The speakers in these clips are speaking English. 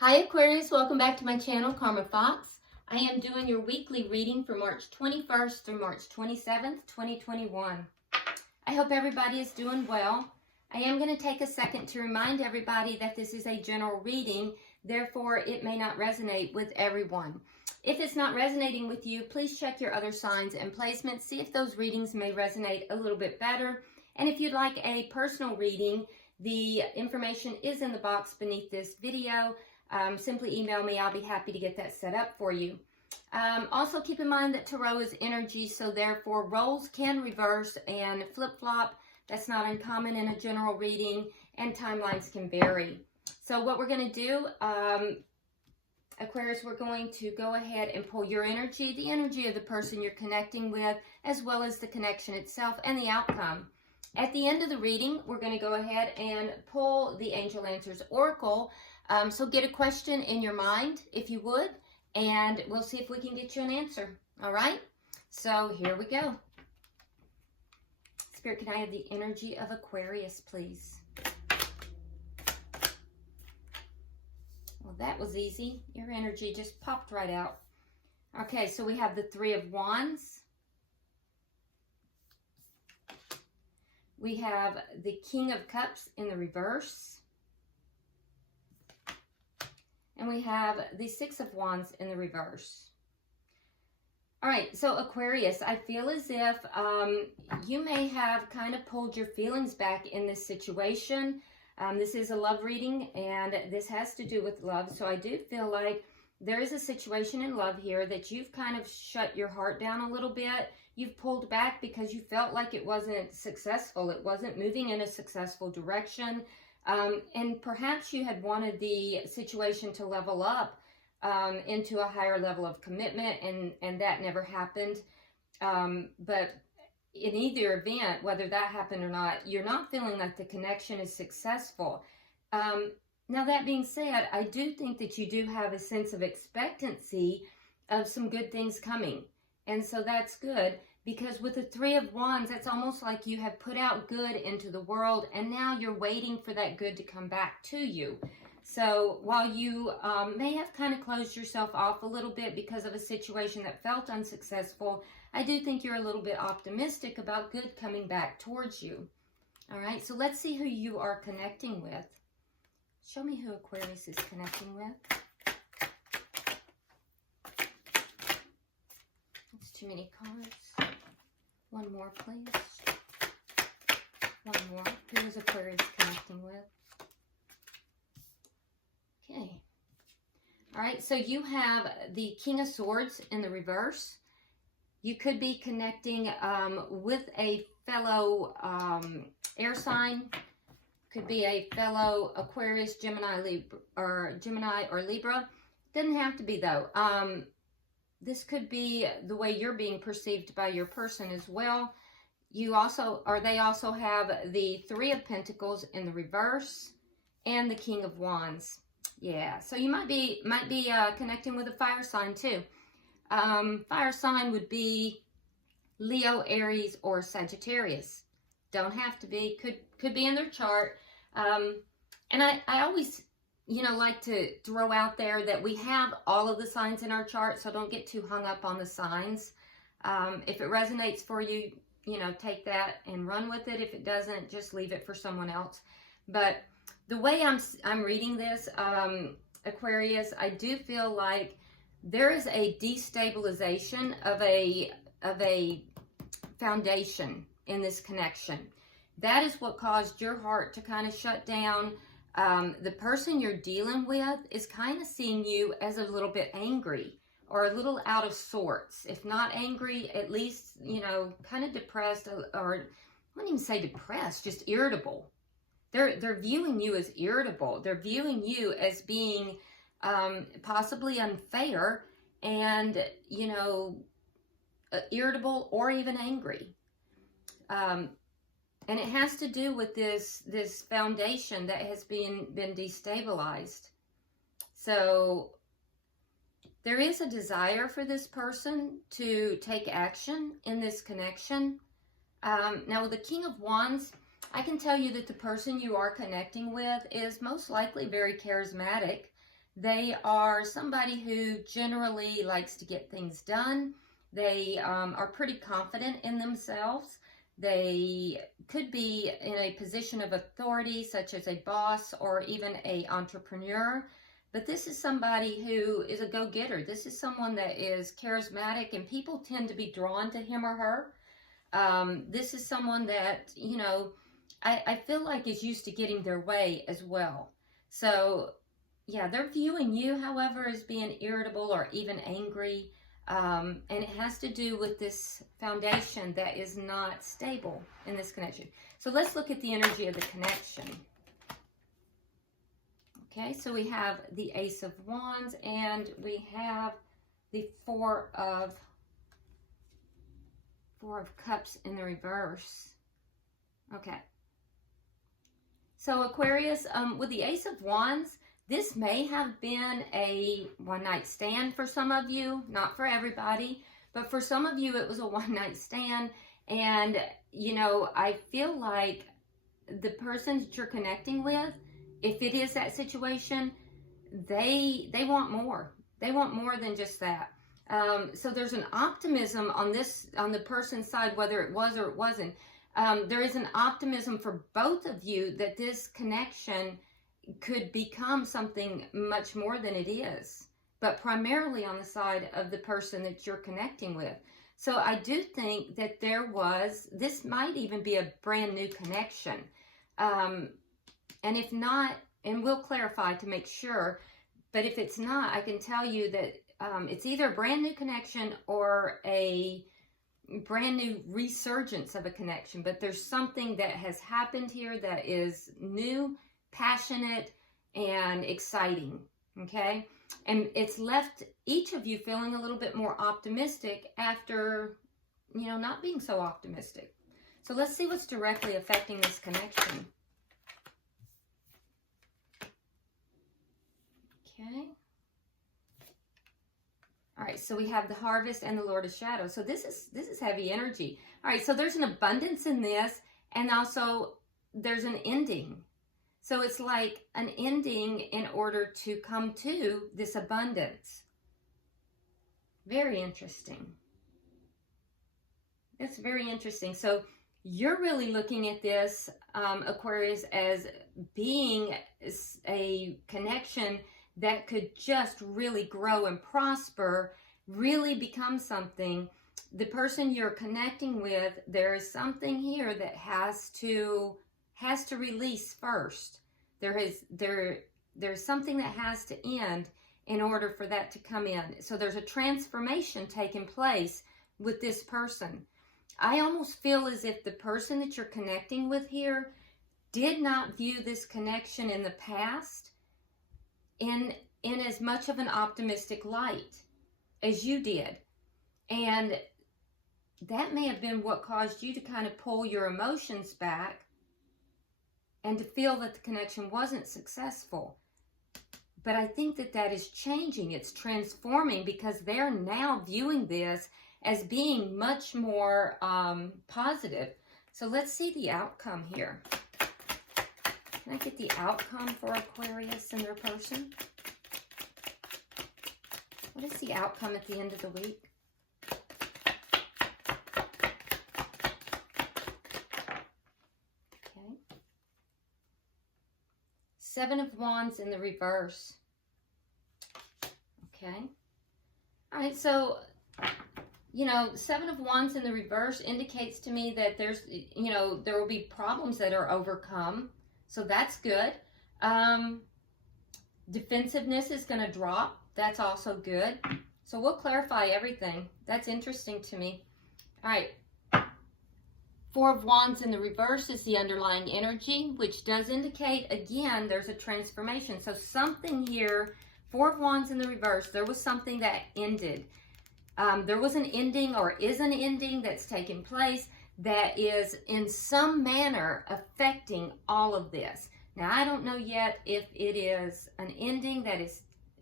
Hi Aquarius, welcome back to my channel, Karma Fox. I am doing your weekly reading for March 21st through March 27th, 2021. I hope everybody is doing well. I am going to take a second to remind everybody that this is a general reading, therefore it may not resonate with everyone. If it's not resonating with you, please check your other signs and placements, see if those readings may resonate a little bit better. And if you'd like a personal reading, the information is in the box beneath this video. Simply email me. I'll be happy to get that set up for you. Also keep in mind that Tarot is energy, so therefore roles can reverse and flip-flop. That's not uncommon in a general reading, and timelines can vary. So what we're going to do, Aquarius, we're going to go ahead and pull your energy, the energy of the person you're connecting with, as well as the connection itself and the outcome. At the end of the reading, we're going to go ahead and pull the Angel Answers Oracle. So get a question in your mind, if you would, and we'll see if we can get you an answer. All right? So here we go. Spirit, can I have the energy of Aquarius, please? Well, that was easy. Your energy just popped right out. Okay, so we have the Three of Wands. We have the King of Cups in the reverse. And we have the Six of Wands in the reverse. All right, so Aquarius, I feel as if you may have kind of pulled your feelings back in this situation. This is a love reading, and this has to do with love. So I do feel like there is a situation in love here that you've kind of shut your heart down a little bit. You've pulled back because you felt like it wasn't successful. It wasn't moving in a successful direction. And perhaps you had wanted the situation to level up into a higher level of commitment, and that never happened. But in either event, whether that happened or not, you're not feeling like the connection is successful. Now, that being said, I do think that you do have a sense of expectancy of some good things coming. And so that's good. Because with the Three of Wands, it's almost like you have put out good into the world, and now you're waiting for that good to come back to you. So while you may have kind of closed yourself off a little bit because of a situation that felt unsuccessful, I do think you're a little bit optimistic about good coming back towards you. All right, so let's see who you are connecting with. Show me who Aquarius is connecting with. That's too many cards. One more, please. One more. Who is Aquarius connecting with? Okay. All right, so you have the King of Swords in the reverse. You could be connecting with a fellow air sign. Could be a fellow Aquarius, Gemini, or Libra. Doesn't have to be, though. This could be the way you're being perceived by your person as well. You also, or they also have the Three of Pentacles in the reverse and the King of Wands. Yeah, so you might be connecting with a fire sign too. Fire sign would be Leo, Aries, or Sagittarius. Don't have to be. Could be in their chart. And I always, like to throw out there that we have all of the signs in our chart, so don't get too hung up on the signs. If it resonates for you, take that and run with it. If it doesn't, just leave it for someone else. But the way I'm reading this, Aquarius, I do feel like there is a destabilization of a foundation in this connection. That is what caused your heart to kind of shut down. The person you're dealing with is kind of seeing you as a little bit angry or a little out of sorts. If not angry, at least, kind of depressed, or I wouldn't even say depressed, just irritable. They're viewing you as irritable. They're viewing you as being possibly unfair and, irritable or even angry. And it has to do with this foundation that has been destabilized. So there is a desire for this person to take action in this connection. Now with the King of Wands, I can tell you that the person you are connecting with is most likely very charismatic. They are somebody who generally likes to get things done. They are pretty confident in themselves. They could be in a position of authority, such as a boss or even an entrepreneur. But this is somebody who is a go-getter. This is someone that is charismatic, and people tend to be drawn to him or her. This is someone that, you know, I feel like is used to getting their way as well. So, yeah, they're viewing you, however, as being irritable or even angry. And it has to do with this foundation that is not stable in this connection. So let's look at the energy of the connection. Okay, so we have the Ace of Wands and we have the Four of Cups in the reverse. Okay. So Aquarius, with the Ace of Wands, this may have been a one-night stand for some of you, not for everybody, but for some of you it was a one-night stand. And, you know, I feel like the person that you're connecting with, if it is that situation, they want more. They want more than just that. So there's an optimism on the person's side, whether it was or it wasn't. There is an optimism for both of you that this connection could become something much more than it is, but primarily on the side of the person that you're connecting with. So I do think that this might even be a brand new connection. And if not, and we'll clarify to make sure, but if it's not, I can tell you that it's either a brand new connection or a brand new resurgence of a connection. But there's something that has happened here that is new, passionate, and exciting, okay? And it's left each of you feeling a little bit more optimistic after, you know, not being so optimistic. So let's see what's directly affecting this connection. Okay. All right, so we have the Harvest and the Lord of Shadows. So this is heavy energy. All right, so there's an abundance in this, and also there's an ending. So it's like an ending in order to come to this abundance. Very interesting. That's very interesting. So you're really looking at this, Aquarius, as being a connection that could just really grow and prosper, really become something. The person you're connecting with, there is something here that has to release first. There's something that has to end in order for that to come in. So there's a transformation taking place with this person. I almost feel as if the person that you're connecting with here did not view this connection in the past in as much of an optimistic light as you did. And that may have been what caused you to kind of pull your emotions back and to feel that the connection wasn't successful. But I think that is changing. It's transforming because they're now viewing this as being much more positive. So let's see the outcome here. Can I get the outcome for Aquarius and their person? What is the outcome at the end of the week? Okay. Seven of Wands in the reverse. Okay. All right, so, you know, Seven of Wands in the reverse indicates to me that there's, you know, there will be problems that are overcome. So that's good. Defensiveness is going to drop. That's also good. So we'll clarify everything. That's interesting to me. All right. Four of Wands in the reverse is the underlying energy, which does indicate, again, there's a transformation. So something here, Four of Wands in the reverse, there was something that ended. There was an ending or is an ending that's taken place that is in some manner affecting all of this. Now, I don't know yet if it is an ending that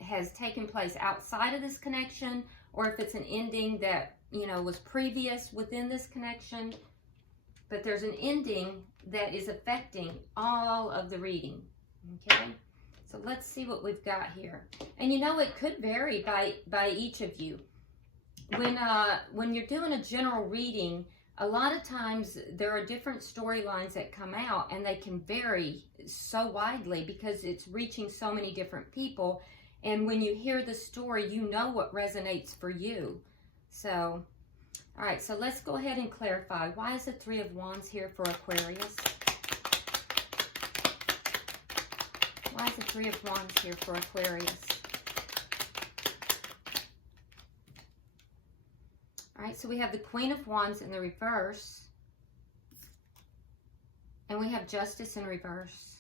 has taken place outside of this connection or if it's an ending that, you know, was previous within this connection. But there's an ending that is affecting all of the reading. Okay? So let's see what we've got here. And you know, it could vary by each of you. When you're doing a general reading, a lot of times there are different storylines that come out, and they can vary so widely because it's reaching so many different people. And when you hear the story, you know what resonates for you. So, all right, so let's go ahead and clarify. Why is the Three of Wands here for Aquarius? Why is the Three of Wands here for Aquarius? All right, so we have the Queen of Wands in the reverse. And we have Justice in reverse.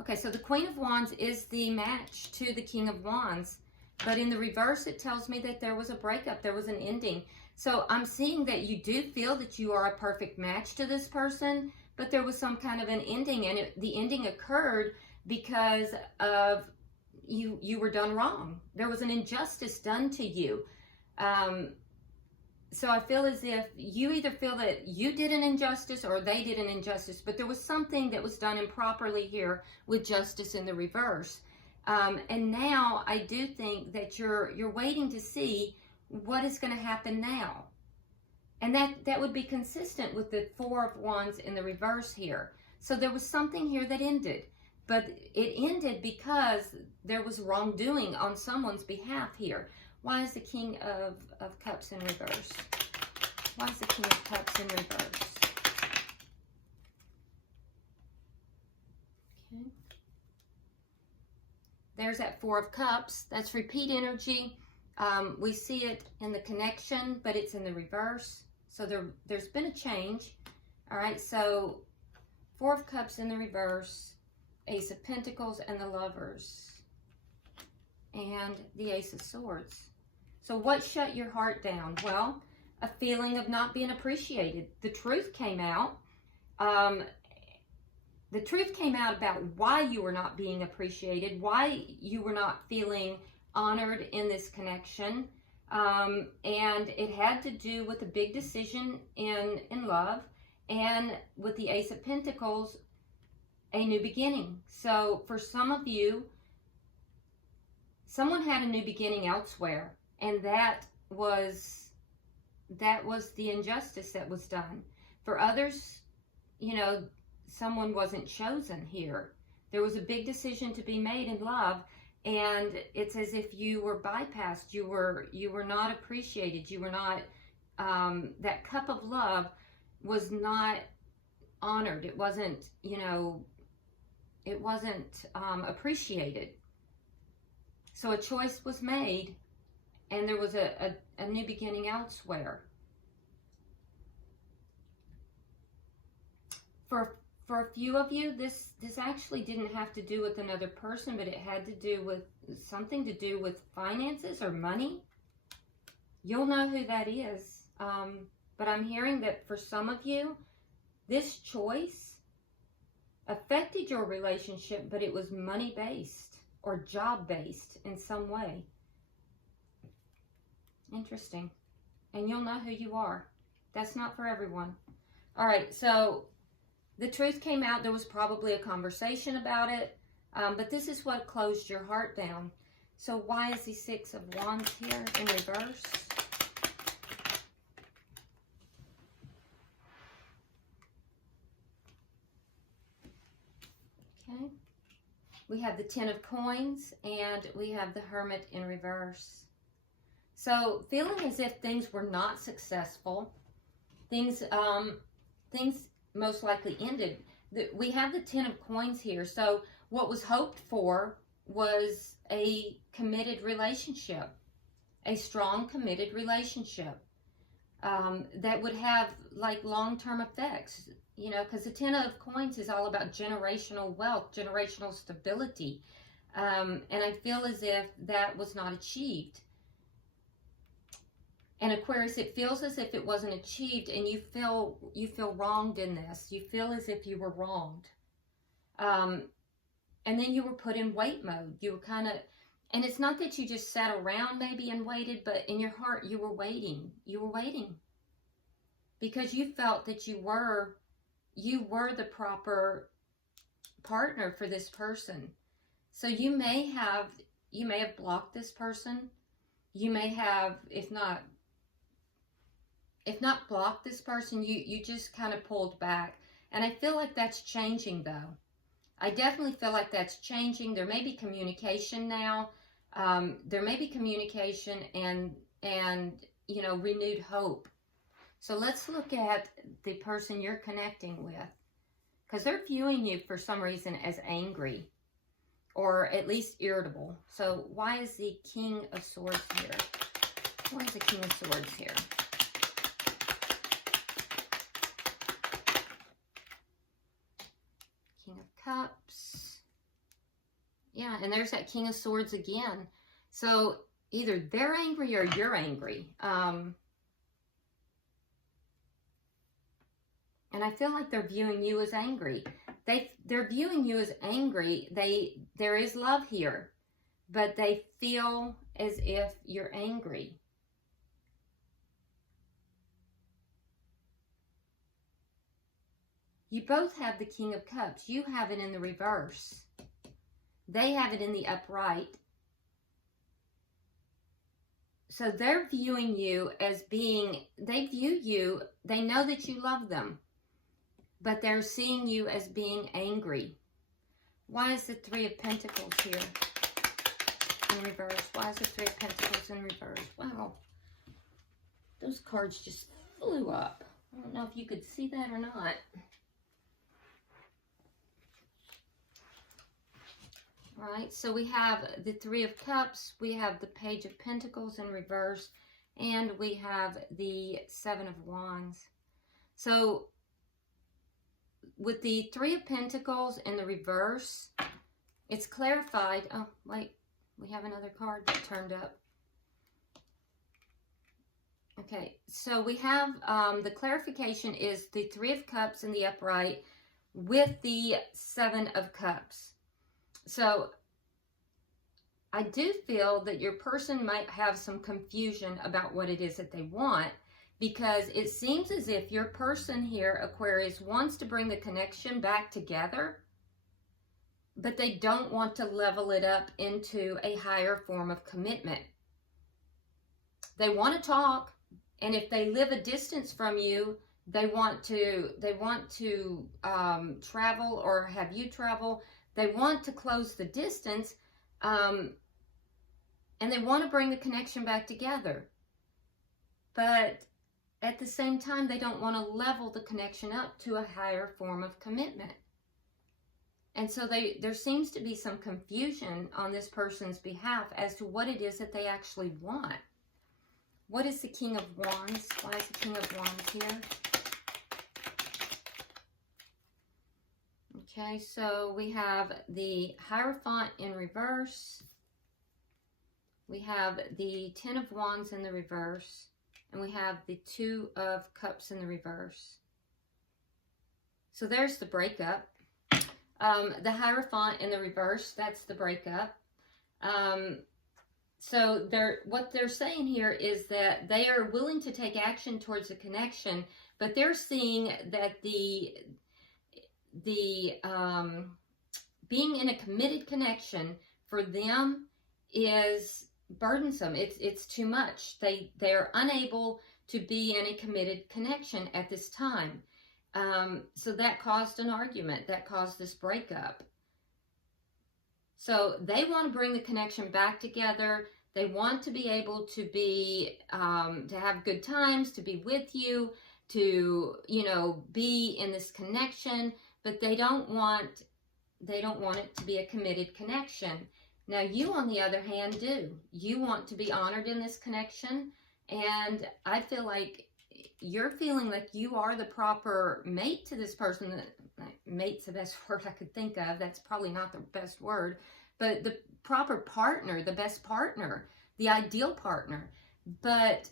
Okay, so the Queen of Wands is the match to the King of Wands. But in the reverse, it tells me that there was a breakup. There was an ending. So I'm seeing that you do feel that you are a perfect match to this person, but there was some kind of an ending. And the ending occurred because of you were done wrong. There was an injustice done to you. So I feel as if you either feel that you did an injustice or they did an injustice, but there was something that was done improperly here with Justice in the reverse. And now I do think that you're waiting to see what is going to happen now. And that would be consistent with the Four of Wands in the reverse here. So there was something here that ended, but it ended because there was wrongdoing on someone's behalf here. Why is the King of Cups in reverse? Why is the King of Cups in reverse? Okay. There's that Four of Cups. That's repeat energy. We see it in the connection, but it's in the reverse. So there's been a change. All right, so Four of Cups in the reverse, Ace of Pentacles and the Lovers, and the Ace of Swords. So what shut your heart down? Well, a feeling of not being appreciated. The truth came out. The truth came out about why you were not being appreciated, why you were not feeling honored in this connection. And it had to do with a big decision in love, and with the Ace of Pentacles, a new beginning. So for some of you, someone had a new beginning elsewhere. And that was the injustice that was done. For others, you know, someone wasn't chosen here. There was a big decision to be made in love, and it's as if you were bypassed. You were not appreciated. You were not, that cup of love was not honored. It wasn't, you know, it wasn't appreciated. So a choice was made, and there was a new beginning elsewhere. For a few of you, this actually didn't have to do with another person, but it had to do with something to do with finances or money. You'll know who that is. But I'm hearing that for some of you, this choice affected your relationship, but it was money-based or job-based in some way. Interesting. And you'll know who you are. That's not for everyone. All right, so the truth came out. There was probably a conversation about it, but this is what closed your heart down. So why is the Six of Wands here in reverse? Okay. We have the Ten of Coins, and we have the Hermit in reverse. So feeling as if things were not successful, things most likely ended. We have the Ten of Coins here. So what was hoped for was a committed relationship, a strong committed relationship that would have like long-term effects, you know, because the Ten of Coins is all about generational wealth, generational stability. And I feel as if that was not achieved. And Aquarius, it feels as if it wasn't achieved, and you feel wronged in this. You feel as if you were wronged. And then you were put in wait mode. You were kind of, and it's not that you just sat around maybe and waited, but in your heart you were waiting. You were waiting. Because you felt that you were the proper partner for this person. So you may have blocked this person. You may have, if not blocked this person, you just kind of pulled back. And I feel like that's changing, though. I definitely feel like that's changing. There may be communication now. There may be communication and you know, renewed hope. So let's look at the person you're connecting with, because they're viewing you for some reason as angry, or at least irritable. So why is the King of Swords here? Why is the King of Swords here? King of Cups. Yeah, and there's that King of Swords again. So either they're angry or you're angry. And I feel like they're viewing you as angry. They're viewing you as angry. There is love here, but they feel as if you're angry. You both have the King of Cups. You have it in the reverse. They have it in the upright. So they're viewing you as being, they view you, they know that you love them, but they're seeing you as being angry. Why is the Three of Pentacles here in reverse? Why is the Three of Pentacles in reverse? Wow. Those cards just flew up. I don't know if you could see that or not. All right, so we have the Three of Cups, we have the Page of Pentacles in reverse, and we have the Seven of Wands. So with the Three of Pentacles in the reverse, it's clarified. Oh, wait, we have another card that turned up. Okay, so we have the clarification is the Three of Cups in the upright with the Seven of Cups. So I do feel that your person might have some confusion about what it is that they want, because it seems as if your person here, Aquarius, wants to bring the connection back together, but they don't want to level it up into a higher form of commitment. They want to talk, and if they live a distance from you, they want to travel or have you travel. They want to close the distance, and they want to bring the connection back together. But at the same time, they don't want to level the connection up to a higher form of commitment. And so there seems to be some confusion on this person's behalf as to what it is that they actually want. What is the King of Wands? Why is the King of Wands here? Okay, so we have the Hierophant in reverse. We have the Ten of Wands in the reverse. And we have the Two of Cups in the reverse. So there's the breakup. The Hierophant in the reverse, that's the breakup. So what they're saying here is that they are willing to take action towards a connection, but they're seeing that the being in a committed connection for them is burdensome. It's too much. They're unable to be in a committed connection at this time. So that caused an argument. That caused this breakup. So they want to bring the connection back together. They want to be able to be to have good times, to be with you, to be in this connection. But they don't want it to be a committed connection. Now you, on the other hand, do. You want to be honored in this connection, and I feel like you're feeling like you are the proper mate to this person. Mate's the best word I could think of. That's probably not the best word, but the proper partner, the best partner, the ideal partner. But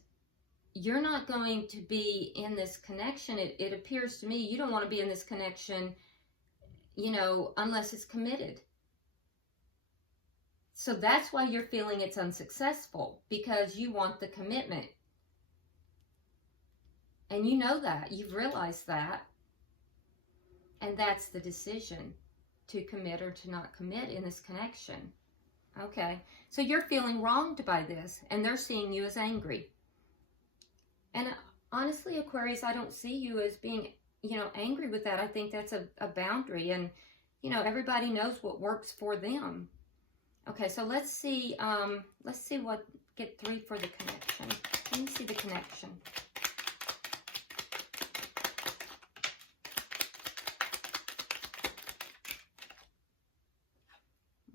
you're not going to be in this connection. It appears to me you don't want to be in this connection, unless it's committed. So that's why you're feeling it's unsuccessful, because you want the commitment. And you know that. You've realized that. And that's the decision. to commit or to not commit in this connection. Okay, so you're feeling wronged by this, and they're seeing you as angry. And honestly, Aquarius, I don't see you as being, angry with that. I think that's a boundary, and, everybody knows what works for them. Okay, so let's see what, get 3 for the connection. Let me see the connection.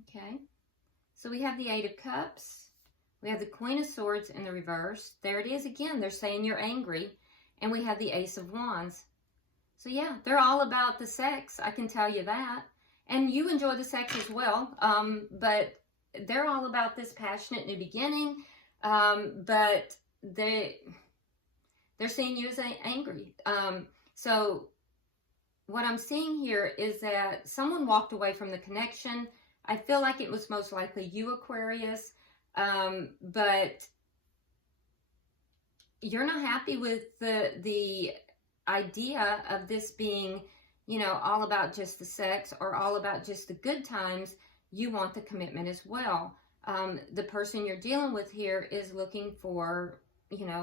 Okay, so we have the 8 of Cups. We have the Queen of Swords in the reverse. There it is again. They're saying you're angry. And we have the Ace of Wands. So yeah, they're all about the sex. I can tell you that. And you enjoy the sex as well. But they're all about this passionate new beginning. But they're seeing you as angry. So what I'm seeing here is that someone walked away from the connection. I feel like it was most likely you, Aquarius. But you're not happy with the idea of this being, all about just the sex or all about just the good times. You want the commitment as well. The person you're dealing with here is looking for,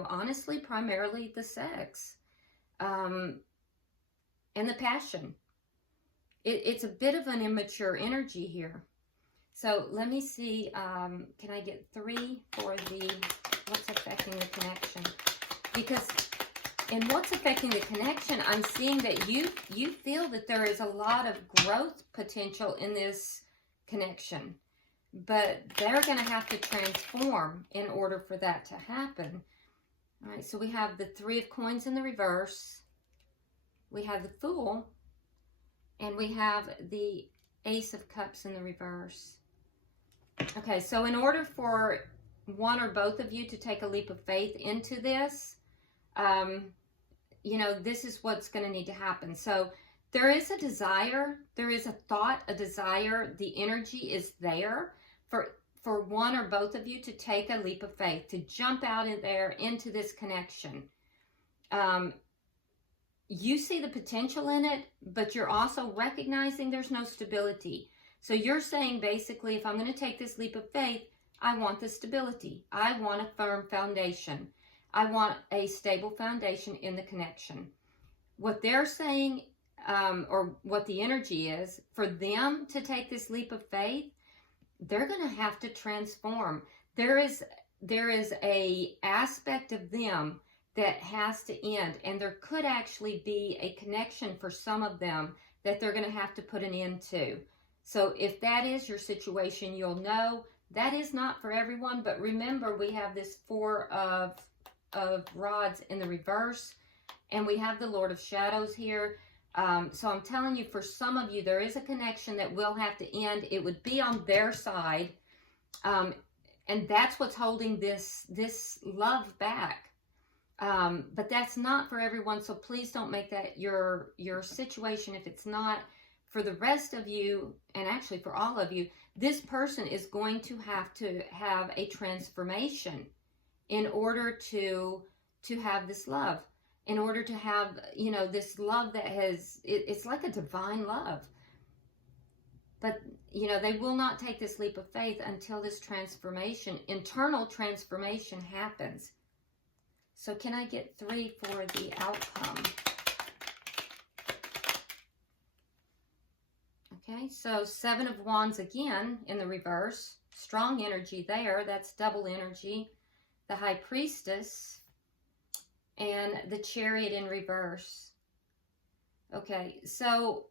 honestly, primarily the sex, and the passion. It's a bit of an immature energy here. So let me see, can I get 3 for what's affecting the connection? Because in what's affecting the connection, I'm seeing that you feel that there is a lot of growth potential in this connection. But they're going to have to transform in order for that to happen. All right, so we have the 3 of Coins in the reverse. We have the Fool. And we have the Ace of Cups in the reverse. Okay, so in order for one or both of you to take a leap of faith into this, this is what's going to need to happen. So there is a desire, there is a thought, a desire, the energy is there for one or both of you to take a leap of faith, to jump out in there into this connection. You see the potential in it, but you're also recognizing there's no stability. So you're saying basically, if I'm going to take this leap of faith, I want the stability. I want a firm foundation. I want a stable foundation in the connection. What they're saying, or what the energy is, for them to take this leap of faith, they're going to have to transform. There is a aspect of them that has to end, and there could actually be a connection for some of them that they're going to have to put an end to. So if that is your situation, you'll know that is not for everyone. But remember, we have this 4 of Rods in the reverse, and we have the Lord of Shadows here. So I'm telling you, for some of you, there is a connection that will have to end. It would be on their side, and that's what's holding this love back. But that's not for everyone, so please don't make that your situation. If it's not for the rest of you, and actually for all of you, this person is going to have a transformation in order to have this love, in order to have, this love that it's like a divine love. But, they will not take this leap of faith until this transformation, internal transformation, happens. So can I get 3 for the outcome? Okay, so 7 of Wands again in the reverse. Strong energy there. That's double energy. The High Priestess and the Chariot in reverse. Okay, so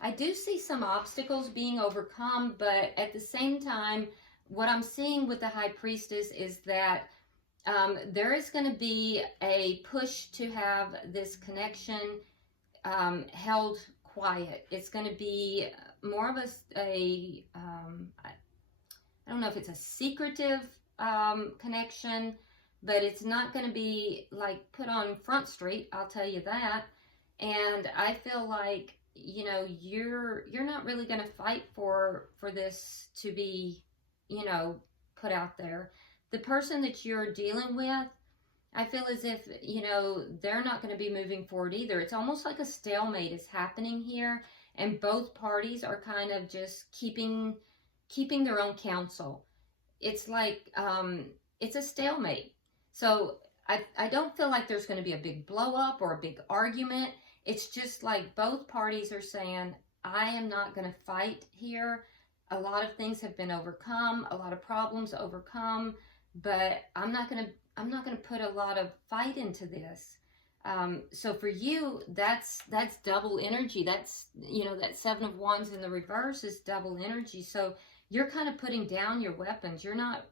I do see some obstacles being overcome, but at the same time, what I'm seeing with the High Priestess is that there is going to be a push to have this connection held quiet. It's going to be more of I don't know if it's a secretive connection, but it's not going to be like put on Front Street, I'll tell you that. And I feel like, you're not really going to fight for this to be, put out there. The person that you're dealing with, I feel as if, they're not going to be moving forward either. It's almost like a stalemate is happening here. and both parties are kind of just keeping their own counsel. It's like, it's a stalemate. So I don't feel like there's going to be a big blow up or a big argument. It's just like both parties are saying, I am not going to fight here. A lot of things have been overcome, a lot of problems overcome, but I'm not going to put a lot of fight into this. So for you, that's double energy. That's, you know, that 7 of Wands in the reverse is double energy. So you're kind of putting down your weapons. You're not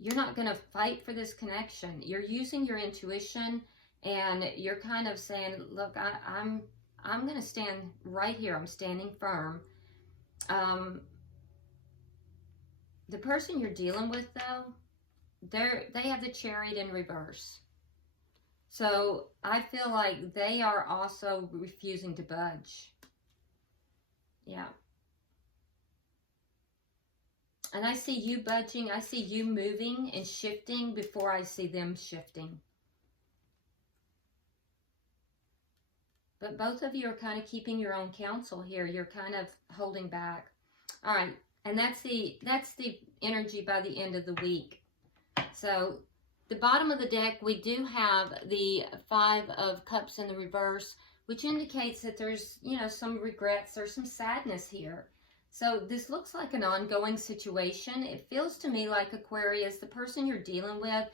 going to fight for this connection. You're using your intuition, and you're kind of saying, look, I'm going to stand right here. I'm standing firm. The person you're dealing with, though, they have the Chariot in reverse. So I feel like they are also refusing to budge. Yeah. And I see you budging. I see you moving and shifting before I see them shifting. But both of you are kind of keeping your own counsel here. You're kind of holding back. All right. And that's the energy by the end of the week. So the bottom of the deck, we do have the 5 of Cups in the reverse, which indicates that there's, you know, some regrets or some sadness here. So this looks like an ongoing situation. It feels to me like, Aquarius, the person you're dealing with,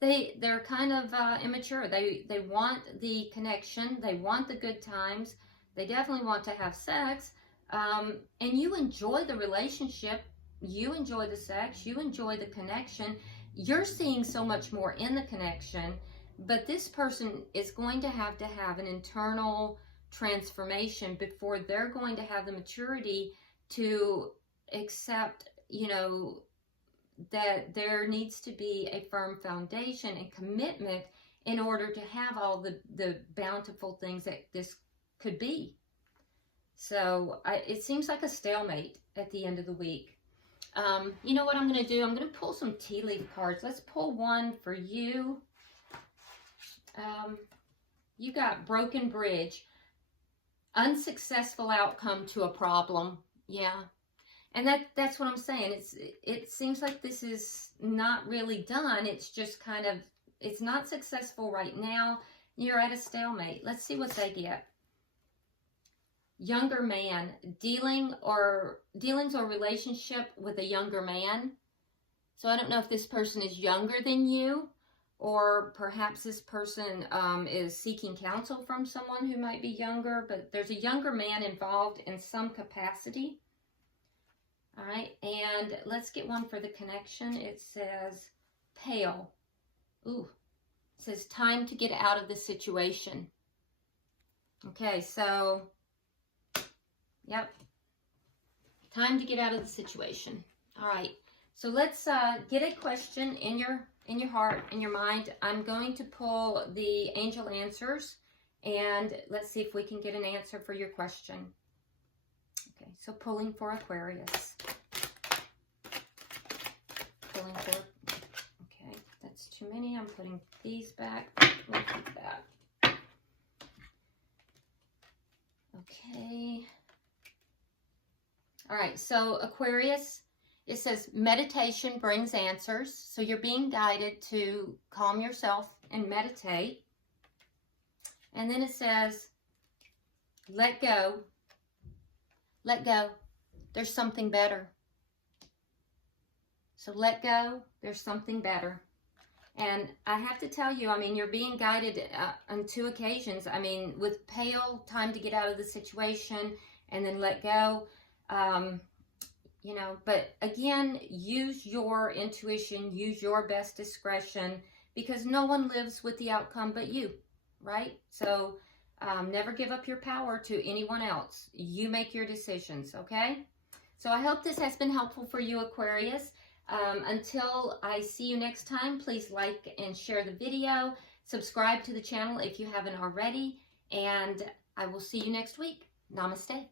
they're kind of immature. They want the connection. They want the good times. They definitely want to have sex. And you enjoy the relationship. You enjoy the sex. You enjoy the connection. You're seeing so much more in the connection. But this person is going to have an internal transformation before they're going to have the maturity to accept, you know, that there needs to be a firm foundation and commitment in order to have all the bountiful things that this could be. So it seems like a stalemate at the end of the week. You know what I'm going to do? I'm going to pull some tea leaf cards. Let's pull one for you. You got broken bridge. Unsuccessful outcome to a problem. Yeah. And that's what I'm saying. It seems like this is not really done. It's just kind of, it's not successful right now. You're at a stalemate. Let's see what they get. Younger man, dealings or relationship with a younger man. So I don't know if this person is younger than you, or perhaps this person is seeking counsel from someone who might be younger, but there's a younger man involved in some capacity. All right, and let's get one for the connection. It says pale. Ooh, it says time to get out of the situation. Okay, so, yep, time to get out of the situation. All right, so let's get a question in your heart, in your mind. I'm going to pull the angel answers, and let's see if we can get an answer for your question. Okay, so pulling for Aquarius. Pulling for, okay, that's too many. I'm putting these back. We'll keep that. Okay. All right, so Aquarius, it says meditation brings answers. So you're being guided to calm yourself and meditate. And then it says, let go. Let go. There's something better. So let go. There's something better. And I have to tell you, I mean, you're being guided on 2 occasions. I mean, with pale, time to get out of the situation, and then let go. You know, but again, use your intuition, use your best discretion, because no one lives with the outcome but you, right? So never give up your power to anyone else. You make your decisions, okay? So I hope this has been helpful for you, Aquarius. Until I see you next time, please like and share the video. Subscribe to the channel if you haven't already. And I will see you next week. Namaste.